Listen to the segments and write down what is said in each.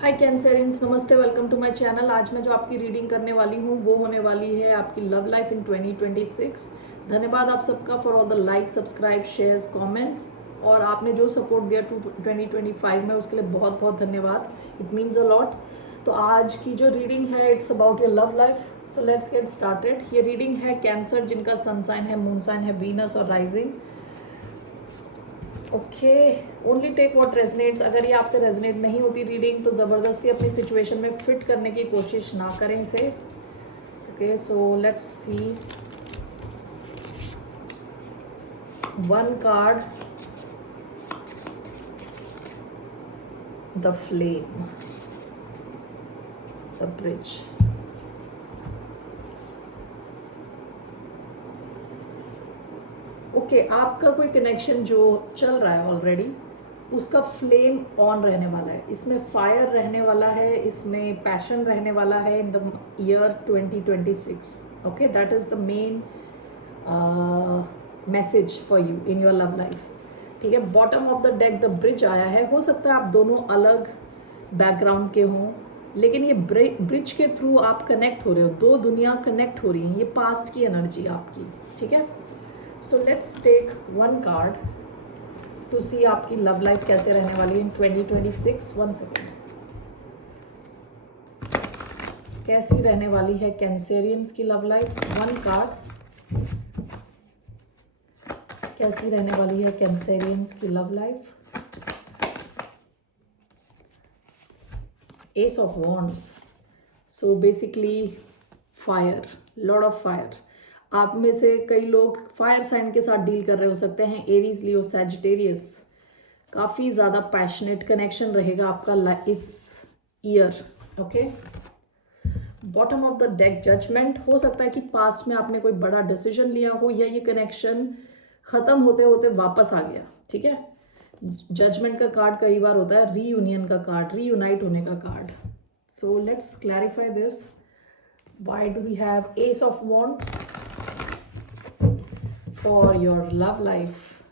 हाय कैंसरियंस, नमस्ते, welcome to my channel. आज मैं जो आपकी रीडिंग करने वाली हूँ वो होने वाली है आपकी लव लाइफ इन 2026। धन्यवाद आप सबका for all the like, subscribe, shares, comments और आपने जो सपोर्ट दिया 2025 में उसके लिए बहुत बहुत धन्यवाद। It means a lot. तो आज की जो रीडिंग है it's about your love life. So let's get started. ये रीडिंग है कैंसर जिनका सन साइन है, मून साइन है वीनस और rising. Okay, only take what resonates. अगर ये आपसे रेजनेट नहीं होती रीडिंग तो ज़बरदस्ती अपनी सिचुएशन में फिट करने की कोशिश ना करें इसे। Okay, so let's C one card, the flame, the bridge. Okay, आपका कोई कनेक्शन जो चल रहा है ऑलरेडी उसका फ्लेम ऑन रहने वाला है, इसमें फायर रहने वाला है, इसमें पैशन रहने वाला है in the year 2026। Okay, that is the main message for you in your love life. ठीक है, bottom of the deck the bridge आया है। हो सकता है आप दोनों अलग बैकग्राउंड के हों, लेकिन ये ब्रिज के थ्रू आप कनेक्ट हो रहे हो, दो दुनिया कनेक्ट हो रही हैं। ये पास्ट की एनर्जी आपकी। ठीक है, so let's take one card to see आपकी लव लाइफ कैसे रहने वाली है इन 2026। 1 सेकेंड। कैसी रहने वाली है कैंसेरियंस की लव लाइफ? One card. कैसी रहने वाली है कैंसेरियंस की love life? S of wands. So basically fire, Lord of fire. आप में से कई लोग फायर साइन के साथ डील कर रहे हो सकते हैं, एरीज, लियो, सैजिटेरियस। काफ़ी ज़्यादा पैशनेट कनेक्शन रहेगा आपका इस year. Okay, bottom of the deck judgement. हो सकता है कि पास्ट में आपने कोई बड़ा डिसीजन लिया हो या ये कनेक्शन ख़त्म होते होते वापस आ गया। ठीक है, जजमेंट का कार्ड कई बार होता है रीयूनियन का कार्ड, रीयूनाइट होने का card. So let's clarify this. Why do we have ace of wands for your love life?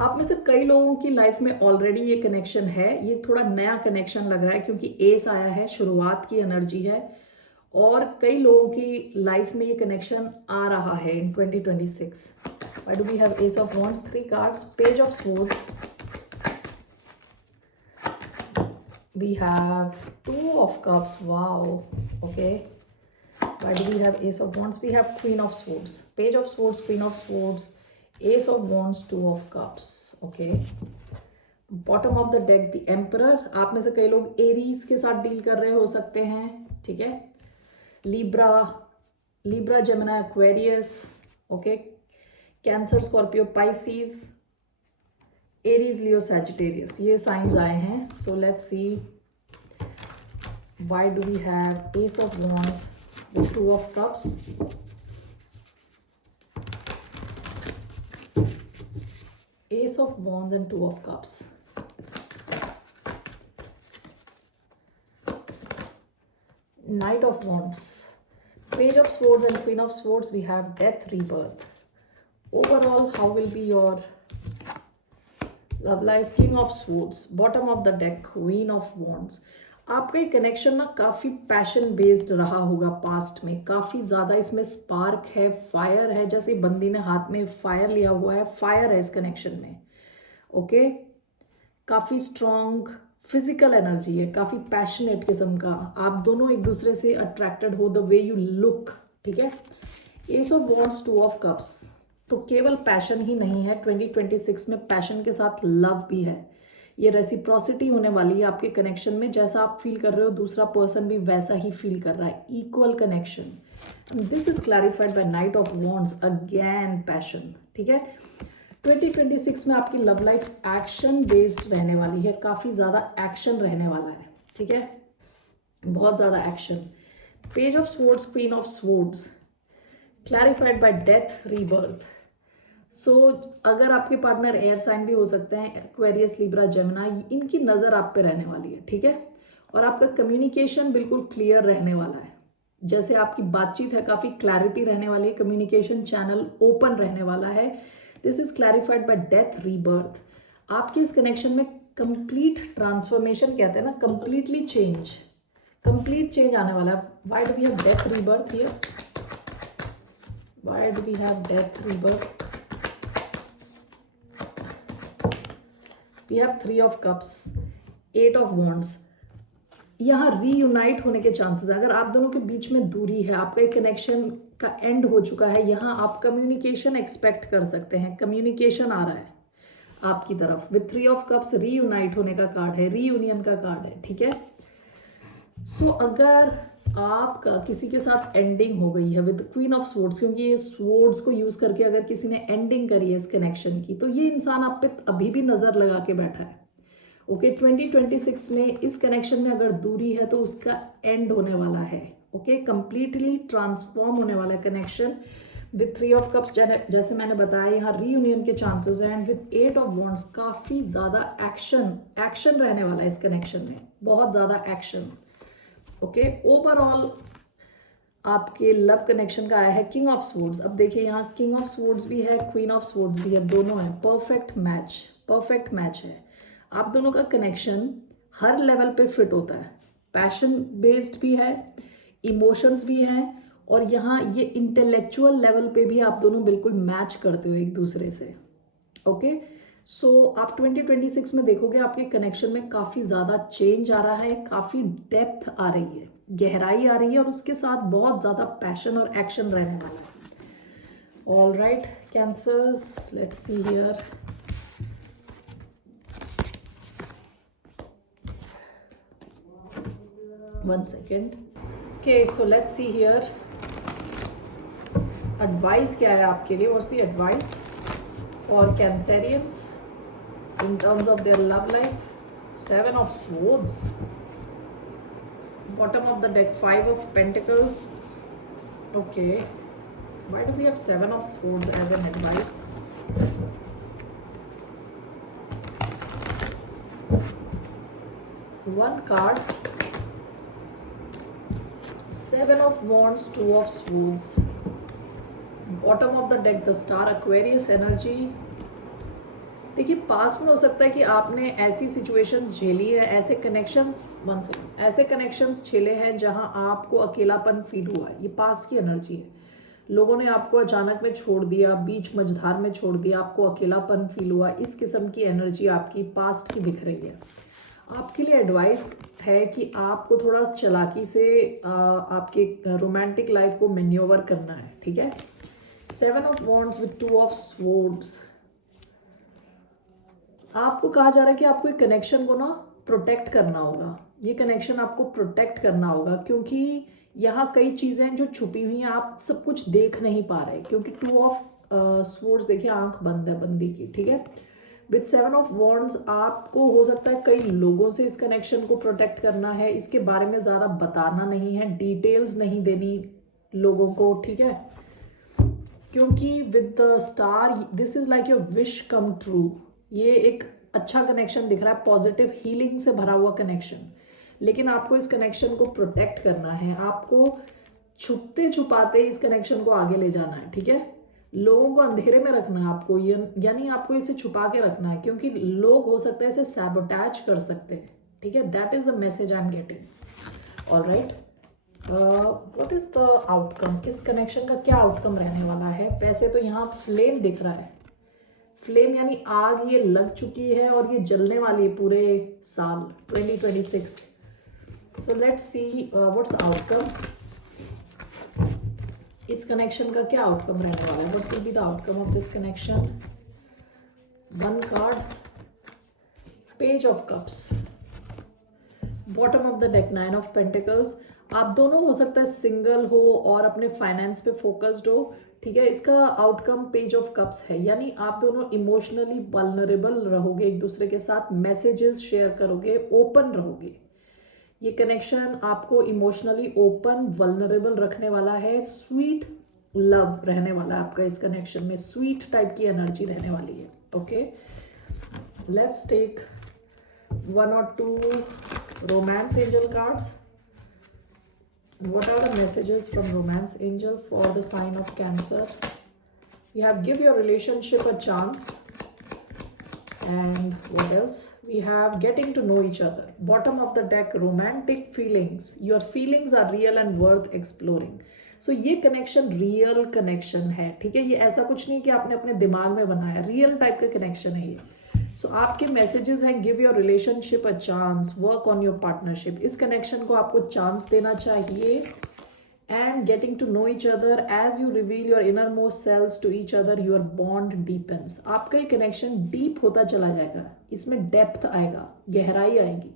आप में से कई लोगों की लाइफ में ऑलरेडी ये कनेक्शन है। ये थोड़ा नया कनेक्शन लग रहा है क्योंकि एस आया है, शुरुआत की एनर्जी है। और कई लोगों की लाइफ में ये कनेक्शन आ रहा है in 2026। Why do we have ace of wands? 3 cards, page of swords, we have 2 of cups. Wow. Okay, why do we have ace of wands? We have queen of swords, page of swords, queen of swords, ace of wands, 2 of cups. Okay, bottom of the deck the emperor। आप में से कई लोग Aries के साथ deal कर रहे हो सकते हैं। ठीक है, Libra, Gemini, Aquarius. Okay, Cancer, Scorpio, Pisces, Aries, Leo, Sagittarius, ये साइंस आए हैं। So let's see why do we have ace of wands, 2 of cups, ace of wands and 2 of cups, knight of wands, page of swords and queen of swords. We have death, rebirth. Overall, how will be your love life? King of swords, bottom of the deck queen of wands. आपका ये connection ना काफ़ी passion based रहा होगा past में, काफ़ी ज़्यादा इसमें स्पार्क है, फायर है। जैसे बंदी ने हाथ में फायर लिया हुआ है, फायर है इस कनेक्शन में। ओके, काफ़ी स्ट्रॉन्ग फिजिकल एनर्जी है, काफ़ी पैशनेट किस्म का। आप दोनों एक दूसरे से अट्रैक्टेड हो, द वे यू लुक। ठीक है, S of wands, 2 of cups. तो केवल पैशन ही नहीं है, 2026 में पैशन के साथ लव भी है। ये रेसिप्रोसिटी होने वाली है आपके कनेक्शन में। जैसा आप फील कर रहे हो दूसरा पर्सन भी वैसा ही फील कर रहा है, equal connection. This is clarified by knight of wands, again passion. ठीक है, 2026 में आपकी लव लाइफ एक्शन बेस्ड रहने वाली है, काफ़ी ज़्यादा एक्शन रहने वाला है। ठीक है, बहुत ज़्यादा action. Page of swords, queen of swords, clarified by death, rebirth. So अगर आपके पार्टनर एयर साइन भी हो सकते हैं, एक्वेरियस, लिब्रा, जेमिनी, इनकी नज़र आप पे रहने वाली है। ठीक है, और आपका कम्युनिकेशन बिल्कुल क्लियर रहने वाला है। जैसे आपकी बातचीत है, काफ़ी क्लैरिटी रहने वाली है, कम्युनिकेशन चैनल ओपन रहने वाला है। This is clarified by death, rebirth. आपकी इस कनेक्शन में कंप्लीट ट्रांसफॉर्मेशन कहते हैं ना, कंप्लीटली चेंज, कंप्लीट चेंज आने वाला है. Why do we have death rebirth here? Why do we have death rebirth? We have 3 of cups, 8 of wands. यहाँ रीयूनाइट होने के चांसेस है. अगर आप दोनों के बीच में दूरी है, आपका एक कनेक्शन का एंड हो चुका है, यहाँ आप कम्युनिकेशन एक्सपेक्ट कर सकते हैं. कम्युनिकेशन आ रहा है आपकी तरफ. विथ 3 ऑफ कप्स रीयूनाइट होने का कार्ड है, रीयूनियन का कार्ड है. ठीक है. सो अगर आपका किसी के साथ एंडिंग हो गई है विद क्वीन ऑफ स्वॉर्ड्स, क्योंकि ये स्वॉर्ड्स को यूज करके अगर किसी ने एंडिंग करी है इस कनेक्शन की, तो ये इंसान आप पे अभी भी नजर लगा के बैठा है. ओके 2026 में इस कनेक्शन में अगर दूरी है तो उसका एंड होने वाला है. ओके कंप्लीटली ट्रांसफॉर्म होने वाला है कनेक्शन. विथ 3 ऑफ कप्स जैसे मैंने बताया, यहाँ रीयूनियन के चांसेस हैं. एंड विथ 8 ऑफ वॉन्ड्स काफ़ी ज़्यादा एक्शन रहने वाला है इस कनेक्शन में, बहुत ज़्यादा एक्शन. ओके ओवरऑल आपके लव कनेक्शन का आया है किंग ऑफ स्वॉर्ड्स. अब देखिए यहाँ किंग ऑफ स्वॉर्ड्स भी है, क्वीन ऑफ स्वॉर्ड्स भी है, दोनों है. परफेक्ट मैच है. आप दोनों का कनेक्शन हर लेवल पे फिट होता है. पैशन बेस्ड भी है, इमोशंस भी हैं, और यहाँ ये इंटेलेक्चुअल लेवल पे भी आप दोनों बिल्कुल मैच करते हो एक दूसरे से. ओके सो आप 2026 में देखोगे आपके कनेक्शन में काफ़ी ज़्यादा चेंज आ रहा है, काफ़ी डेप्थ आ रही है, गहराई आ रही है, और उसके साथ बहुत ज़्यादा पैशन और एक्शन रहने वाला है. All right cancers, let's see here. One second. Okay, so let's see here. Advice क्या है आपके लिए? What's the advice for Cancerians in terms of their love life? 7 of Swords. Bottom of the deck, 5 of Pentacles. Okay. Why do we have 7 of Swords as an advice? One card. 7 of Wands, 2 of Swords. Bottom of the deck, the Star, Aquarius energy. देखिए past में हो सकता है कि आपने ऐसी situations झेली है, ऐसे कनेक्शंस झेले हैं जहां आपको अकेलापन फील हुआ है. ये पास्ट की एनर्जी है. लोगों ने आपको अचानक में छोड़ दिया, बीच मझधार में छोड़ दिया, आपको अकेलापन फील हुआ. इस किस्म की एनर्जी आपकी पास्ट की दिख रही है. आपके लिए एडवाइस है कि आपको थोड़ा चालाकी से आपके रोमांटिक लाइफ को मैन्योवर करना है. ठीक है. 7 of wands with 2 of swords. आपको कहा जा रहा है कि आपको एक कनेक्शन को ना प्रोटेक्ट करना होगा. ये कनेक्शन आपको प्रोटेक्ट करना होगा, क्योंकि यहाँ कई चीज़ें हैं जो छुपी हुई हैं, आप सब कुछ देख नहीं पा रहे. क्योंकि 2 ऑफ स्वॉर्ड्स देखिए आंख बंद है बंदी की. ठीक है. विथ 7 ऑफ वॉन्ड्स आपको हो सकता है कई लोगों से इस कनेक्शन को प्रोटेक्ट करना है. इसके बारे में ज़्यादा बताना नहीं है, डिटेल्स नहीं देनी लोगों को. ठीक है. क्योंकि with the star this is like your wish come true. ये एक अच्छा कनेक्शन दिख रहा है, पॉजिटिव हीलिंग से भरा हुआ कनेक्शन. लेकिन आपको इस कनेक्शन को प्रोटेक्ट करना है, आपको छुपते छुपाते इस कनेक्शन को आगे ले जाना है. ठीक है. लोगों को अंधेरे में रखना है आपको, यानी आपको इसे छुपा के रखना है, क्योंकि लोग हो सकता है इसे सैबोटैज कर सकते हैं. ठीक है. That is the message I am getting. All right. What is the outcome? इस कनेक्शन का क्या आउटकम रहने वाला है? वैसे तो यहाँ फ्लेम दिख रहा है. फ्लेम यानी आग ये लग चुकी है और ये जलने वाली है पूरे साल 2026. सो लेट्स सी व्हाट्स आउटकम. इस कनेक्शन का क्या आउटकम रहने वाला है? What will be the outcome of this connection? One card, page of cups. Bottom of the deck, 9 of pentacles. आप दोनों हो सकता है सिंगल हो और अपने फाइनेंस पे फोकस्ड हो. ठीक है. इसका आउटकम पेज ऑफ कप्स है, यानी आप दोनों इमोशनली वल्नरेबल रहोगे एक दूसरे के साथ, मैसेजेस शेयर करोगे, ओपन रहोगे. ये कनेक्शन आपको इमोशनली ओपन वल्नरेबल रखने वाला है. स्वीट लव रहने वाला है आपका इस कनेक्शन में, स्वीट टाइप की एनर्जी रहने वाली है. Okay. Let's take 1 or 2 romance angel cards. What are the messages from romance angel for the sign of Cancer? You have give your relationship a chance. And what else? we have getting to know each other. Bottom of the deck, romantic feelings. Your feelings are real and worth exploring. So ये connection real connection है, ठीक है। ये ऐसा कुछ नहीं कि आपने अपने दिमाग में बनाया, रियल टाइप का कनेक्शन है ये। सो आपके मैसेजेस हैं, give your relationship a chance, work on your partnership. इस कनेक्शन को आपको चांस देना चाहिए। And getting to know each other, as you reveal your innermost selves to each other, your bond deepens. आपका ये कनेक्शन डीप होता चला जाएगा, इसमें डेप्थ आएगा, गहराई आएगी,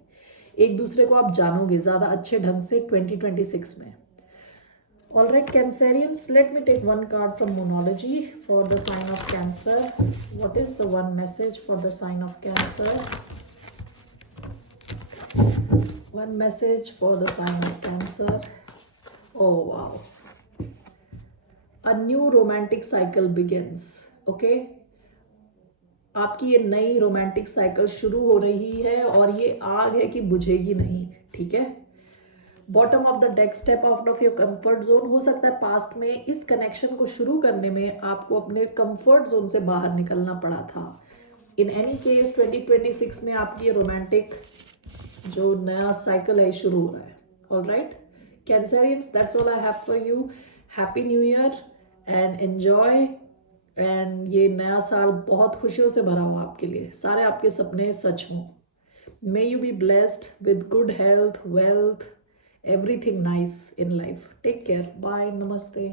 एक दूसरे को आप जानोगे ज़्यादा अच्छे ढंग से 2026 में। All right, Cancerians, let me take one card from Moonology for the sign of Cancer. What is the one message for the sign of Cancer? One message for the sign of Cancer. Oh wow. A new romantic cycle begins. Okay? आपकी ये नई romantic cycle शुरू हो रही है और ये आग है कि बुझेगी नहीं, ठीक है। Bottom of the deck, step out of your comfort zone. हो सकता है पास्ट में इस कनेक्शन को शुरू करने में आपको अपने कंफर्ट जोन से बाहर निकलना पड़ा था। इन एनी केस 2026 में आपकी ये रोमांटिक जो नया साइकिल है शुरू हो रहा है। All right Cancerians, that's all I have for you. Happy New Year and enjoy. And ये नया साल बहुत खुशियों से भरा हुआ आपके लिए, सारे आपके सपने सच हों। May you be blessed with good health, wealth, everything nice in life. Take care. Bye. Namaste.